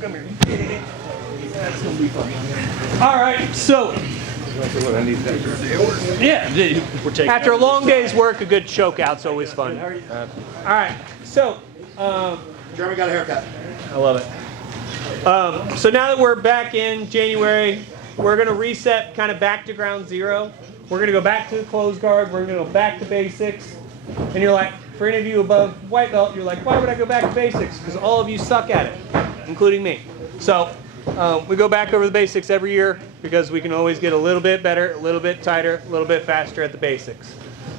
Come here. That's gonna be fun. All right, so. Yeah, after a long day's work, a good choke out's always fun. All right, so. Jeremy got a haircut. I love it. So now that we're back in January, we're going to reset kind of back to ground zero. We're going to go back to the closed guard. We're going to go back to basics. And you're like, for any of you above white belt, you're like, why would I go back to basics? Because all of you suck at it, including me. So we go back over the basics every year because we can always get a little bit better, a little bit tighter, a little bit faster at the basics.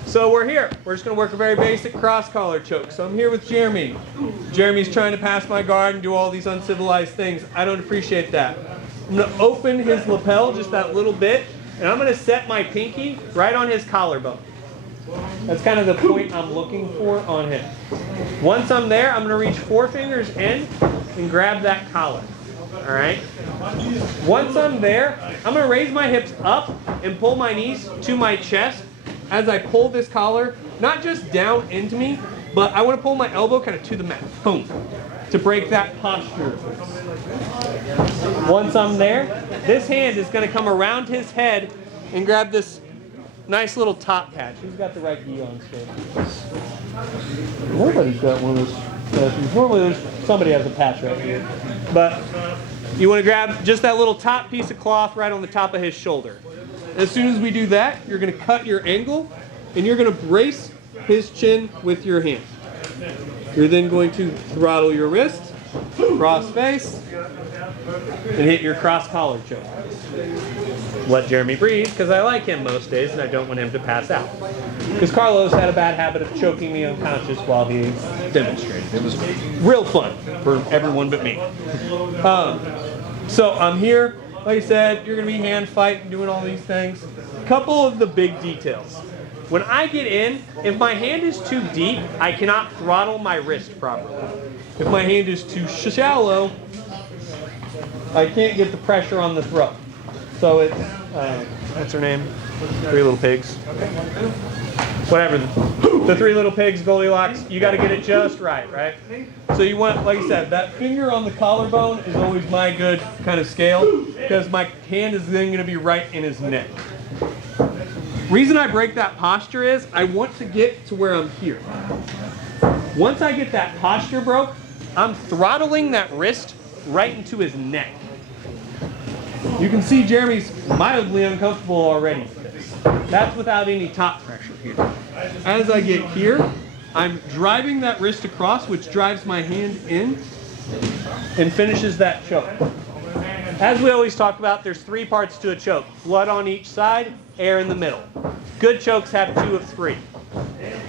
So we're here. We're just going to work a very basic cross collar choke. So I'm here with Jeremy. Jeremy's trying to pass my guard and do all these uncivilized things. I don't appreciate that. I'm going to open his lapel just that little bit, and I'm going to set my pinky right on his collarbone. That's kind of the point I'm looking for on him. Once I'm there, I'm going to reach 4 fingers in and grab that collar. All right? Once I'm there, I'm going to raise my hips up and pull my knees to my chest. As I pull this collar, not just down into me, but I want to pull my elbow kind of to the mat. Boom. To break that posture. Once I'm there, this hand is going to come around his head and grab this nice little top patch. Who's got the right gi on still? Nobody's got one of those patches. Normally somebody has a patch right here. But you want to grab just that little top piece of cloth right on the top of his shoulder. As soon as we do that, you're going to cut your angle, and you're going to brace his chin with your hand. You're then going to throttle your wrist, cross face, and hit your cross collar choke. Let Jeremy breathe, because I like him most days, and I don't want him to pass out. Because Carlos had a bad habit of choking me unconscious while he demonstrated. It was real fun for everyone but me. So I'm here. Like I said, you're going to be hand fighting, doing all these things. A couple of the big details. When I get in, if my hand is too deep, I cannot throttle my wrist properly. If my hand is too shallow, I can't get the pressure on the throat. So it's, what's her name? 3 Little Pigs. Whatever. The 3 Little Pigs, Goldilocks, you got to get it just right, right? So you want, like I said, that finger on the collarbone is always my good kind of scale because my hand is then going to be right in his neck. Reason I break that posture is I want to get to where I'm here. Once I get that posture broke, I'm throttling that wrist right into his neck. You can see Jeremy's mildly uncomfortable already with this. That's without any top pressure here. As I get here, I'm driving that wrist across, which drives my hand in and finishes that choke. As we always talk about, there's 3 parts to a choke. Blood on each side, air in the middle. Good chokes have 2 of 3.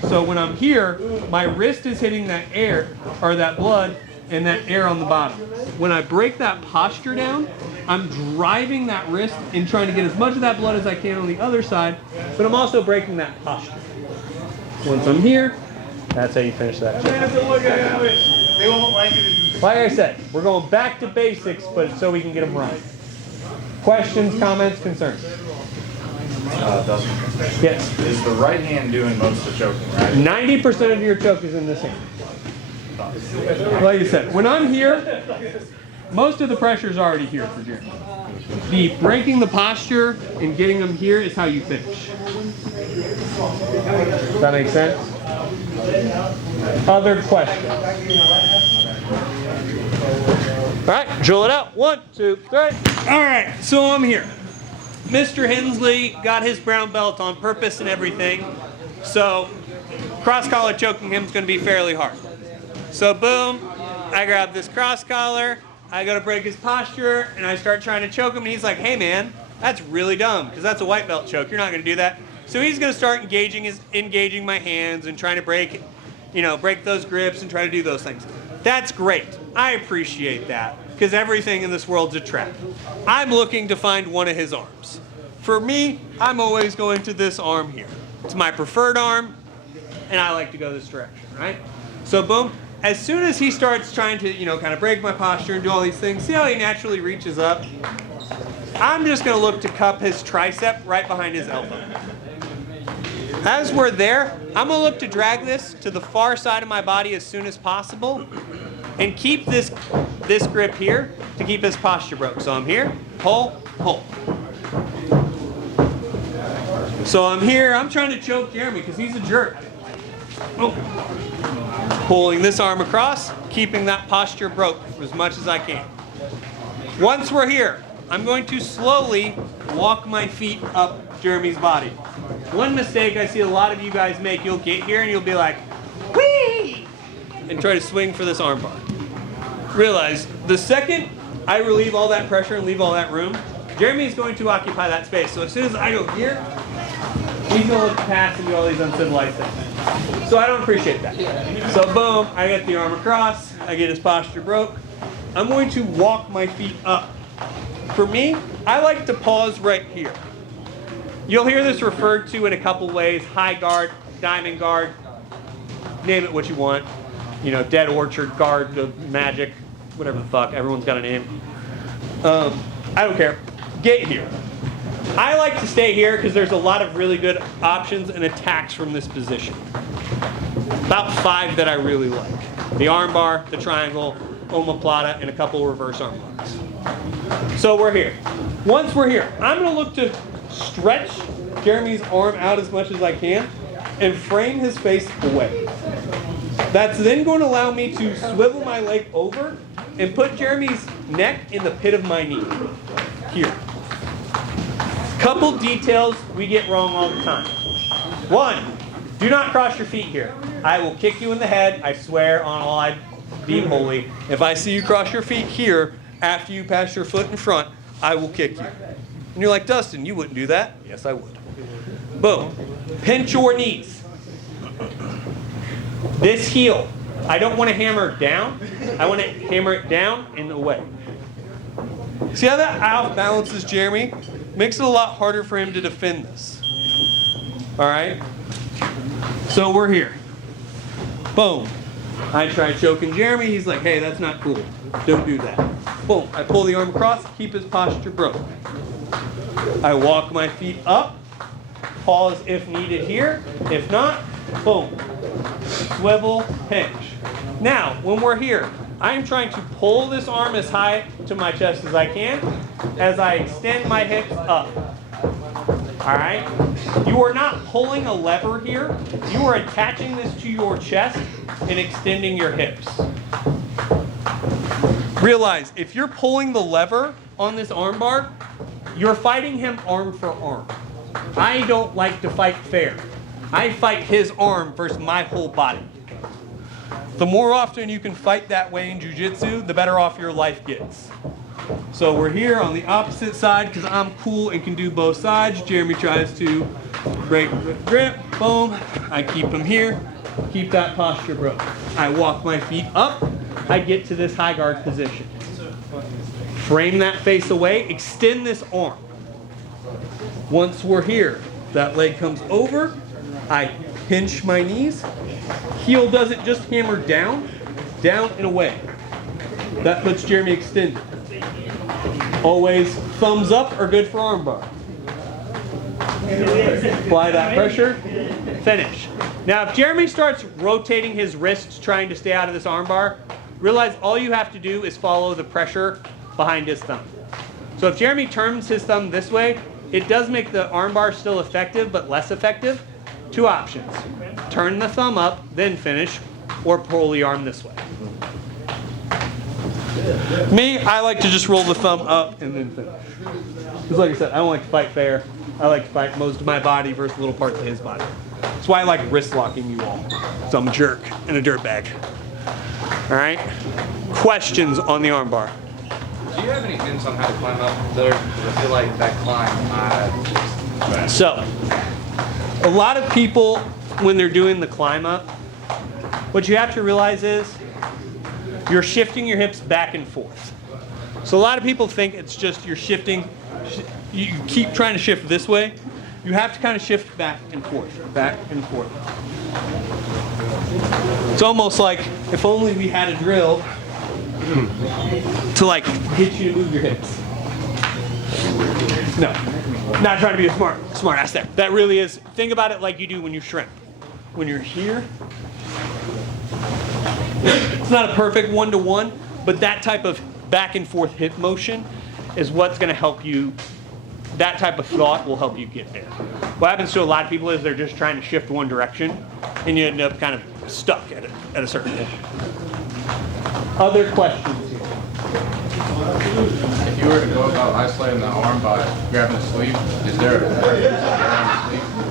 So when I'm here, my wrist is hitting that air, or that blood, and that air on the bottom. When I break that posture down, I'm driving that wrist and trying to get as much of that blood as I can on the other side, but I'm also breaking that posture. Once I'm here, that's how you finish that choke. They won't like it. Like I said, we're going back to basics, but so we can get them right. Questions, comments, concerns? Dustin, Yes. is the right hand doing most of the choking, right? 90% of your choke is in this hand. Like I said, when I'm here, most of the pressure is already here for Jeremy. The breaking the posture and getting them here is how you finish. Does that make sense? Other questions? All right, drill it out. 1, 2, 3. All right, so I'm here. Mr. Hensley got his brown belt on purpose and everything, so cross collar choking him is going to be fairly hard. So boom, I grab this cross collar, I go to break his posture, and I start trying to choke him, and he's like, hey man, that's really dumb, because that's a white belt choke, you're not going to do that. So he's going to start engaging my hands and trying to break those grips and try to do those things. That's great. I appreciate that, because everything in this world's a trap. I'm looking to find one of his arms. For me, I'm always going to this arm here. It's my preferred arm, and I like to go this direction, right? So boom, as soon as he starts trying to, kind of break my posture and do all these things, see how he naturally reaches up? I'm just going to look to cup his tricep right behind his elbow. As we're there, I'm going to look to drag this to the far side of my body as soon as possible and keep this this grip here to keep his posture broke. So I'm here, pull, pull. So I'm here, I'm trying to choke Jeremy because he's a jerk. Oh. Pulling this arm across, keeping that posture broke as much as I can. Once we're here, I'm going to slowly walk my feet up Jeremy's body. One mistake I see a lot of you guys make, you'll get here and you'll be like, whee! And try to swing for this arm bar. Realize, the second I relieve all that pressure and leave all that room, Jeremy's going to occupy that space. So as soon as I go here, he's going to look past and do all these uncivilized things. So I don't appreciate that. So boom, I get the arm across, I get his posture broke. I'm going to walk my feet up. For me, I like to pause right here. You'll hear this referred to in a couple ways: high guard, diamond guard, name it what you want. You know, Dead Orchard guard, the magic, whatever the fuck, everyone's got a name. I don't care. Get here. I like to stay here because there's a lot of really good options and attacks from this position. About 5 that I really like. The arm bar, the triangle, omoplata, and a couple reverse arm locks. So we're here. Once we're here, I'm going to look to stretch Jeremy's arm out as much as I can and frame his face away. That's then going to allow me to swivel my leg over and put Jeremy's neck in the pit of my knee. Here. Couple details we get wrong all the time. 1, do not cross your feet here. I will kick you in the head, I swear on all I deem holy. If I see you cross your feet here after you pass your foot in front, I will kick you. And you're like, Dustin, you wouldn't do that. Yes, I would. Boom. Pinch your knees. This heel, I don't want to hammer it down. I want to hammer it down and away. See how that out balances Jeremy? Makes it a lot harder for him to defend this. All right? So we're here. Boom. I try choking Jeremy. He's like, hey, that's not cool. Don't do that. Boom. I pull the arm across, keep his posture broke. I walk my feet up. Pause if needed here. If not, boom. Swivel, pinch. Now, when we're here, I'm trying to pull this arm as high to my chest as I can as I extend my hips up. All right? You are not pulling a lever here. You are attaching this to your chest and extending your hips. Realize, if you're pulling the lever on this arm bar, you're fighting him arm for arm. I don't like to fight fair. I fight his arm versus my whole body. The more often you can fight that way in jiu-jitsu, the better off your life gets. So we're here on the opposite side because I'm cool and can do both sides. Jeremy tries to break the grip. Boom. I keep him here. Keep that posture broke. I walk my feet up. I get to this high guard position. Frame that face away. Extend this arm. Once we're here, that leg comes over. I pinch my knees. Heel doesn't just hammer down and away. That puts Jeremy extended. Always thumbs up are good for armbar. Apply that pressure, finish. Now if Jeremy starts rotating his wrists trying to stay out of this armbar, realize all you have to do is follow the pressure behind his thumb. So if Jeremy turns his thumb this way, it does make the armbar still effective but less effective. 2 options. Turn the thumb up, then finish, or pull the arm this way. Me, I like to just roll the thumb up and then finish. Because like I said, I don't like to fight fair. I like to fight most of my body versus little parts of his body. That's why I like wrist locking you all. So I'm a jerk and a dirtbag. All right? Questions on the armbar? Do you have any hints on how to climb up there? I feel like that climb, So, a lot of people, when they're doing the climb up, what you have to realize is you're shifting your hips back and forth. So a lot of people think it's just you're shifting, you keep trying to shift this way. You have to kind of shift back and forth, back and forth. It's almost like if only we had a drill to like get you to move your hips. No, not trying to be a smart ass there. That really is, think about it like you do when you shrimp. When you're here, it's not a perfect 1-to-1, But that type of back and forth hip motion is what's going to help you. That type of thought will help you get there. What happens to a lot of people is they're just trying to shift one direction, and you end up kind of stuck at a certain point. Other questions here? If you were to go about isolating the arm by grabbing the sleeve, is there a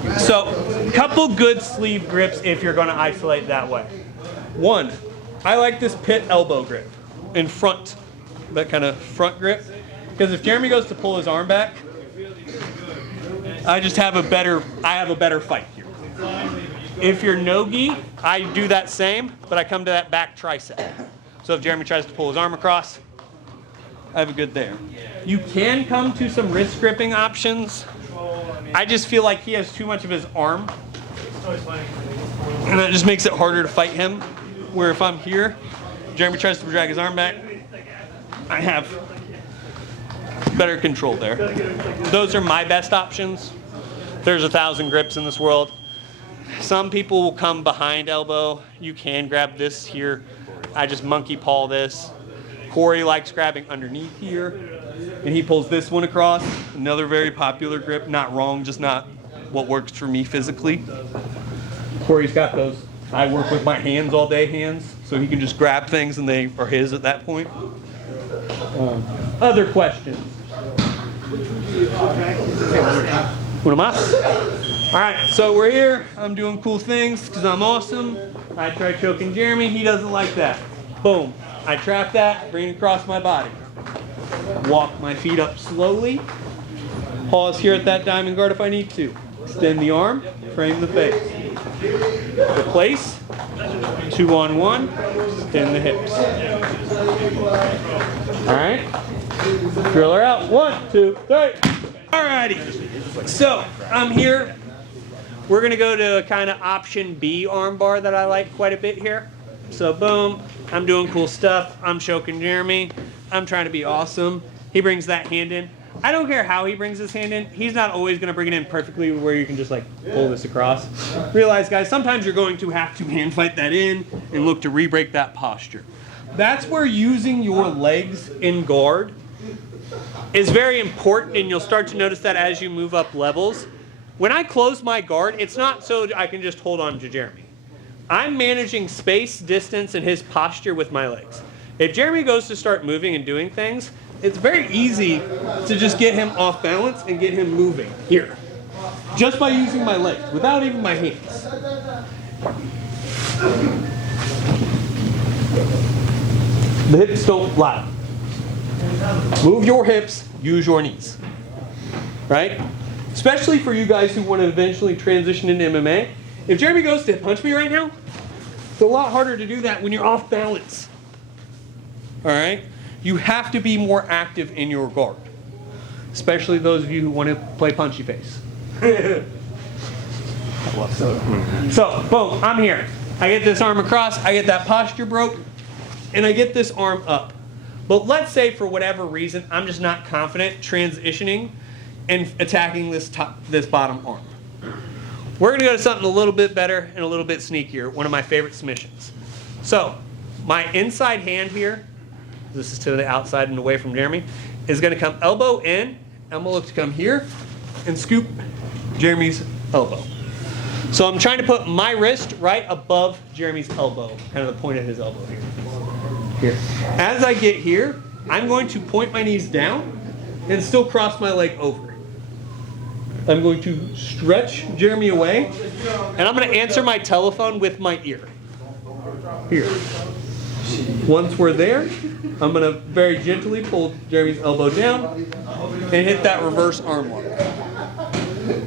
sleeve? So, couple good sleeve grips if you're going to isolate that way. One, I like this pit elbow grip in front, that kind of front grip, because if Jeremy goes to pull his arm back, I have a better fight here. If you're no-gi, I do that same, but I come to that back tricep. So if Jeremy tries to pull his arm across, I have a good there. You can come to some wrist gripping options. I just feel like he has too much of his arm, and that just makes it harder to fight him. Where if I'm here, Jeremy tries to drag his arm back, I have better control there. Those are my best options. There's 1,000 grips in this world. Some people will come behind elbow. You can grab this here. I just monkey paw this. Corey likes grabbing underneath here, and he pulls this one across. Another very popular grip. Not wrong, just not what works for me physically. Corey's got those. I work with my hands all day, hands, so he can just grab things and they are his at that point. Other questions? Una más? All right, so we're here. I'm doing cool things because I'm awesome. I try choking Jeremy. He doesn't like that. Boom. I trap that, bring it across my body. Walk my feet up slowly. Pause here at that diamond guard if I need to. Extend the arm, frame the face. Replace. 2-on-1. Extend the hips. All right. Driller out. 1, 2, 3. Alrighty. So I'm here. We're gonna go to a kind of option B arm bar that I like quite a bit here. So boom, I'm doing cool stuff. I'm choking Jeremy. I'm trying to be awesome. He brings that hand in. I don't care how he brings his hand in. He's not always going to bring it in perfectly where you can just like pull this across. Realize, guys, sometimes you're going to have to hand fight that in and look to re-break that posture. That's where using your legs in guard is very important, and you'll start to notice that as you move up levels. When I close my guard, it's not so I can just hold on to Jeremy. I'm managing space, distance, and his posture with my legs. If Jeremy goes to start moving and doing things, it's very easy to just get him off balance and get him moving here. Just by using my legs, without even my hands. The hips don't lie. Move your hips, use your knees. Right? Especially for you guys who want to eventually transition into MMA. If Jeremy goes to punch me right now, it's a lot harder to do that when you're off balance. All right? You have to be more active in your guard. Especially those of you who want to play punchy face. So, boom, I'm here. I get this arm across, I get that posture broke, and I get this arm up. But let's say for whatever reason, I'm just not confident transitioning and attacking this bottom arm. We're going to go to something a little bit better and a little bit sneakier, one of my favorite submissions. So, my inside hand here, this is to the outside and away from Jeremy, is going to come elbow in. I'm going to look to come here and scoop Jeremy's elbow. So I'm trying to put my wrist right above Jeremy's elbow, kind of the point of his elbow here. As I get here, I'm going to point my knees down and still cross my leg over. I'm going to stretch Jeremy away, and I'm going to answer my telephone with my ear. Here. Once we're there, I'm going to very gently pull Jeremy's elbow down and hit that reverse arm lock.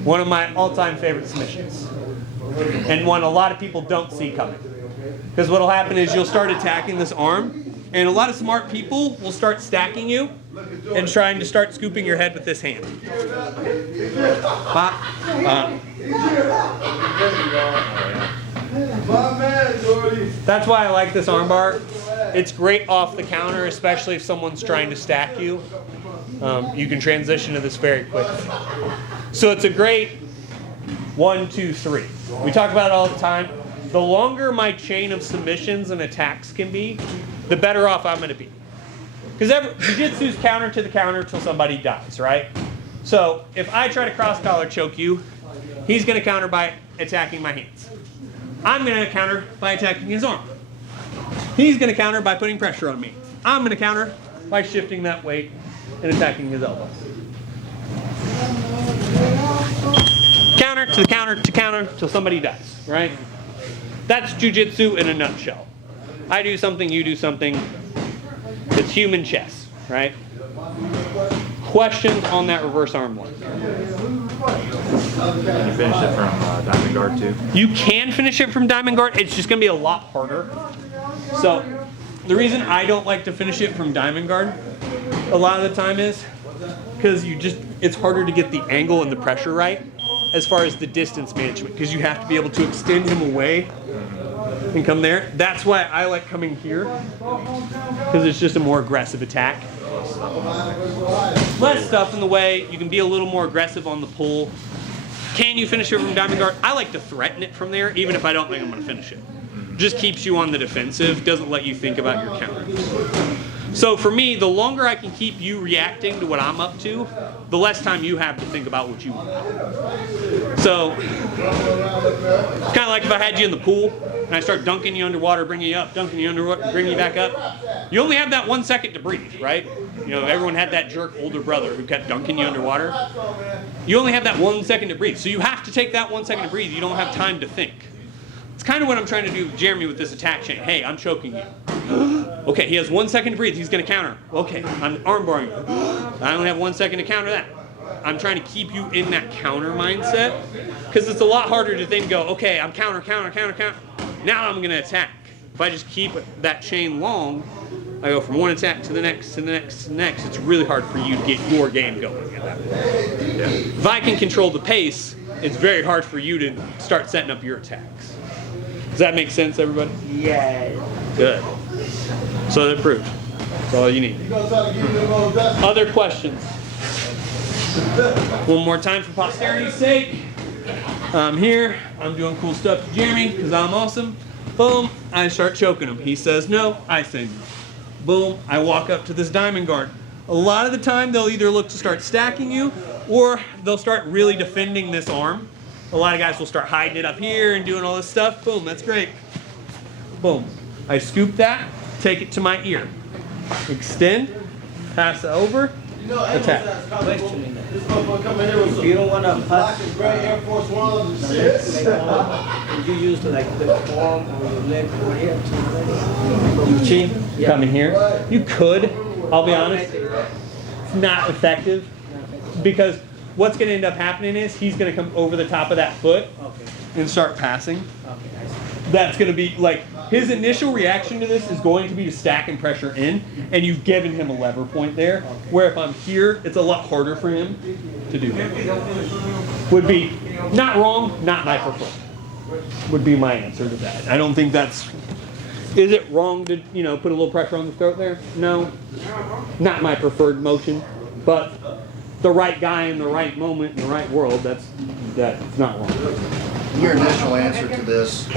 One of my all-time favorite submissions. And one a lot of people don't see coming. Because what will happen is you'll start attacking this arm, and a lot of smart people will start stacking you and trying to start scooping your head with this hand. Pop, pop. That's why I like this arm bar. It's great off the counter, especially if someone's trying to stack you. You can transition to this very quickly. So it's a great 1, 2, 3. We talk about it all the time. The longer my chain of submissions and attacks can be, the better off I'm going to be. because jiu-jitsu's counter to the counter till somebody dies, right? So if I try to cross collar choke you, he's going to counter by attacking my hands. I'm going to counter by attacking his arm. He's going to counter by putting pressure on me. I'm going to counter by shifting that weight and attacking his elbow. Counter to the counter to counter till somebody dies, right? That's jiu-jitsu in a nutshell. I do something, you do something. It's human chess, right? Questions on that reverse arm lock? Can you finish it from Diamond Guard too? You can finish it from Diamond Guard. It's just going to be a lot harder. So the reason I don't like to finish it from Diamond Guard a lot of the time is because it's harder to get the angle and the pressure right as far as the distance management, because you have to be able to extend him away and come there. That's why I like coming here, because it's just a more aggressive attack. Less stuff in the way. You can be a little more aggressive on the pull. Can you finish it from Diamond Guard? I like to threaten it from there, even if I don't think I'm going to finish it. Just keeps you on the defensive, doesn't let you think about your counters. So for me, the longer I can keep you reacting to what I'm up to, the less time you have to think about what you want. So it's kind of like if I had you in the pool and I start dunking you underwater, bringing you up, dunking you underwater, bringing you back up. You only have that 1 second to breathe, right? You know, everyone had that jerk older brother who kept dunking you underwater. You only have that 1 second to breathe. So you have to take that 1 second to breathe. You don't have time to think. It's kind of what I'm trying to do with Jeremy with this attack chain. Hey, I'm choking you. Okay, he has 1 second to breathe. He's going to counter. Okay, I'm arm barring you. I only have 1 second to counter that. I'm trying to keep you in that counter mindset, because it's a lot harder to then go, okay, I'm counter. Now I'm going to attack. If I just keep that chain long, I go from one attack to the next, to the next, to the next. It's really hard for you to get your game going at that point. Yeah. If I can control the pace, it's very hard for you to start setting up your attacks. Does that make sense, everybody? Yeah. Good. So that proved. That's all you need. Other questions? One more time for posterity's sake. I'm here. I'm doing cool stuff to Jeremy because I'm awesome. Boom. I start choking him. He says no. I say no. Boom. I walk up to this Diamond Guard. A lot of the time, they'll either look to start stacking you or they'll start really defending this arm. A lot of guys will start hiding it up here and doing all this stuff. Boom, that's great. Boom. I scoop that, take it to my ear. Extend, pass it over, attack. Questioning that. If you don't want to pass, would you use like the arm or your leg over here? Your chin, coming here. You could, I'll be honest, it's not effective, because what's going to end up happening is he's going to come over the top of that foot and start passing. That's going to be like, his initial reaction to this is going to be to stack and pressure in, and you've given him a lever point there, where if I'm here, it's a lot harder for him to do that. Would be not wrong, not my preferred. Would be my answer to that. I don't think that's, is it wrong to, put a little pressure on the throat there? No, not my preferred motion, but the right guy in the right moment in the right world, that's not wrong. Your initial answer to this,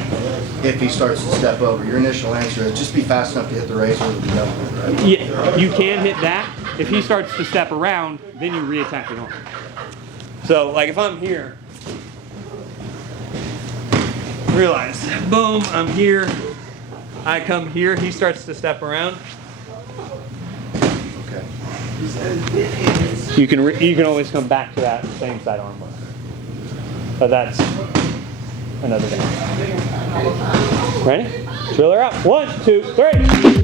if he starts to step over, your initial answer is just be fast enough to hit the razor and be done with it, right? Yeah, you can hit that. If he starts to step around, then you re-attack the arm. So, like if I'm here, realize, boom, I'm here. I come here, he starts to step around. Okay. You can always come back to that same side arm bar. But that's another day. Ready? Drill her out. 1, 2, 3.